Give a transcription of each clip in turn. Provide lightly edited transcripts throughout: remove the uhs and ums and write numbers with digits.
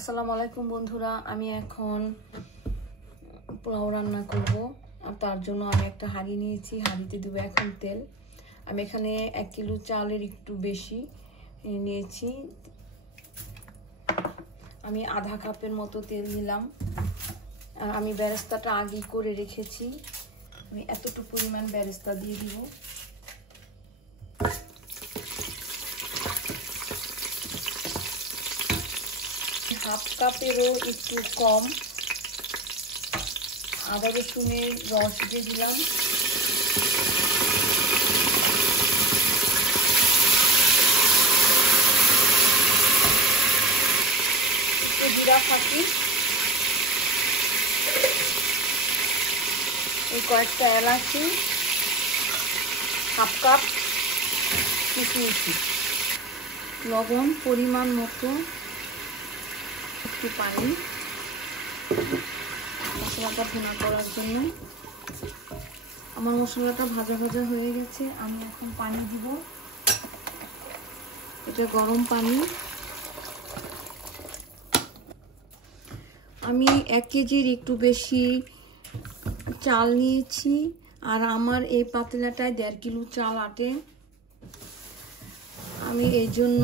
আসসালামু আলাইকুম বন্ধুরা, আমি এখন পোলাও রান্না করব। আর তার জন্য আমি একটা হাঁড়ি নিয়েছি, হাঁড়িতে দেব এখন তেল। আমি এখানে 1 কিলো চালের একটু বেশি নিয়েছি। আমি আধা কাপের মতো তেল দিলাম। আর আমি বেরেস্তাটা আগেই করে রেখেছি, আমি এতটুকু পরিমাণ বেরেস্তা দিয়ে দিব। হাফ কাপেরও একটু কম আদা রসুনের রস দিয়ে দিলাম। একটু জিরা ফাঁকি, এই কয়েকটা এলাচি, হাফ কাপ কিশমিশি, লবণ পরিমাণ মতো, একটু পানি মশলাটা ভুনা করার জন্য। আমার মশলাটা ভাজা ভাজা হয়ে গেছে, আমি এখন পানি দিব। এটা গরম পানি। আমি 1 কেজির একটু বেশি চাল নিয়েছি, আর আমার এই পাতিলাটায় 1.5 কিলো চাল আটে। আমি এই জন্য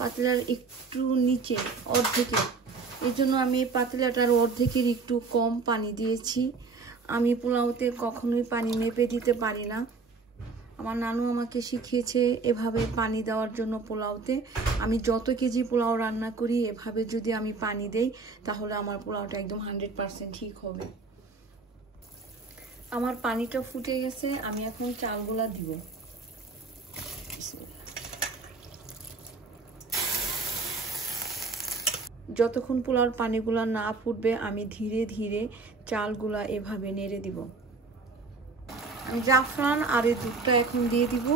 পাতিলার একটু নিচে অর্ধেকে, এই জন্য আমি এই পাতিলাটার অর্ধেকের একটু কম পানি দিয়েছি। আমি পোলাওতে কখনোই পানি মেপে দিতে পারি না। আমার নানু আমাকে শিখিয়েছে এভাবে পানি দেওয়ার জন্য পোলাওতে। আমি যত কেজি পোলাও রান্না করি এভাবে যদি আমি পানি দেই তাহলে আমার পোলাওটা একদম 100% ঠিক হবে। আমার পানিটা ফুটে গেছে, আমি এখন চালগুলা দিব। যতক্ষণ পোলাওর পানিগুলা না ফুটবে আমি ধীরে ধীরে চালগুলা এভাবে নেড়ে দিব। আমি জাফরান আর এই দুধটা এখন দিয়ে দিব।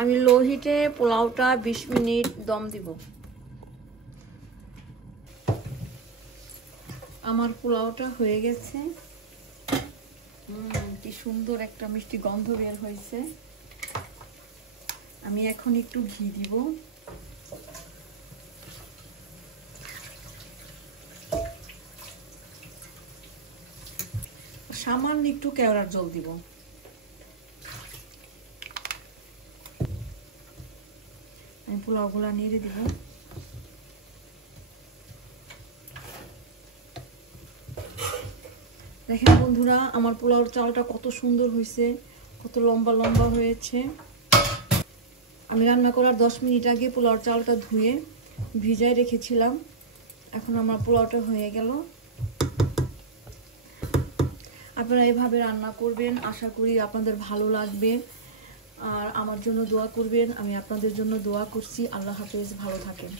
আমি লো হিটে পোলাওটা 20 মিনিট দম দিব। আমার পোলাওটা হয়ে গেছে। কি সুন্দর একটা মিষ্টি গন্ধ বের হয়েছে। আমি এখন একটু ঘি দিব। সামান্য একটু কেওড়ার জল দিব। আমি পোলাওগুলা নেড়ে দিব। দেখেন বন্ধুরা, আমার পোলাওর চালটা কত সুন্দর হয়েছে, কত লম্বা লম্বা হয়েছে। আমি রান্না করার 10 মিনিট আগে পোলাওর চালটা ধুয়ে ভিজায় রেখেছিলাম। এখন আমার পোলাওটা হয়ে গেল। আপনারা এভাবে রান্না করবেন, আশা করি আপনাদের ভালো লাগবে। আর আমার জন্য দোয়া করবেন, আমি আপনাদের জন্য দোয়া করছি। আল্লাহ হাফেজ, ভালো থাকেন।